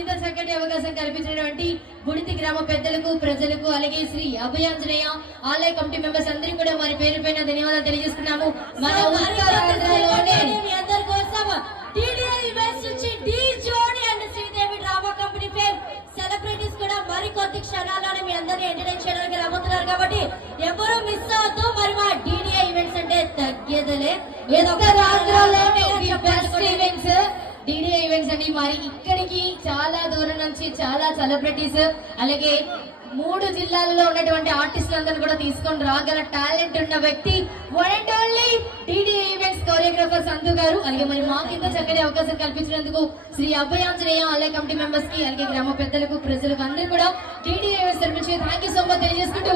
ఇంత చక్కటి అవకాశం కల్పించినటువంటి గుడితి గ్రామ పెద్దలకు ప్రజలకు అలాగే శ్రీ అభయాంజనేయ ఆలయ కమిటీ మెంబర్స్ అందరికీ కూడా వారి పేరు పైన ధన్యవాదాలు తెలియజేస్తున్నాము. మన మీ అందరి కోసం టీడీఐ ఈవెంట్స్ నుంచి డి జోడి అండ్ శ్రీదేవి డ్రామా కంపెనీ పేరు సెలబ్రిటీస్ కూడా మరికొద్ది క్షణాల్లోనే మీ అందరినీ ఎంటర్టైన్ చేయడానికి రాబోతున్నారు కాబట్టి ఎవరు మిస్ అవద్దు. మరి మా టీడీఐ ఈవెంట్స్ అంటే తగ్గేదలే ఏదో టీడీఐ ఈవెంట్స్ అండి. మరి ఇక్కడికి చాలా దూరం నుంచి చాలా సెలబ్రిటీస్ అలాగే 3 జిల్లాల్లో ఉన్నటువంటి ఆర్టిస్టులందరూ కూడా తీసుకొని రాగల టాలెంట్ ఉన్న వ్యక్తి one and only TDI events choreographer సంతు గారు. అలాగే మరి మాకు ఇంత చక్కటి అవకాశం కల్పించినందుకు శ్రీ అభయాంజనేయ ఆలయ కమిటీ మెంబర్స్ కి అలాగే గ్రామ పెద్దలకు ప్రజలకు అందరూ కూడా టీడీఐ ఈవెంట్స్ తరఫు నుంచి థ్యాంక్ యూ సో మచ్ తెలియజేసుకుంటూ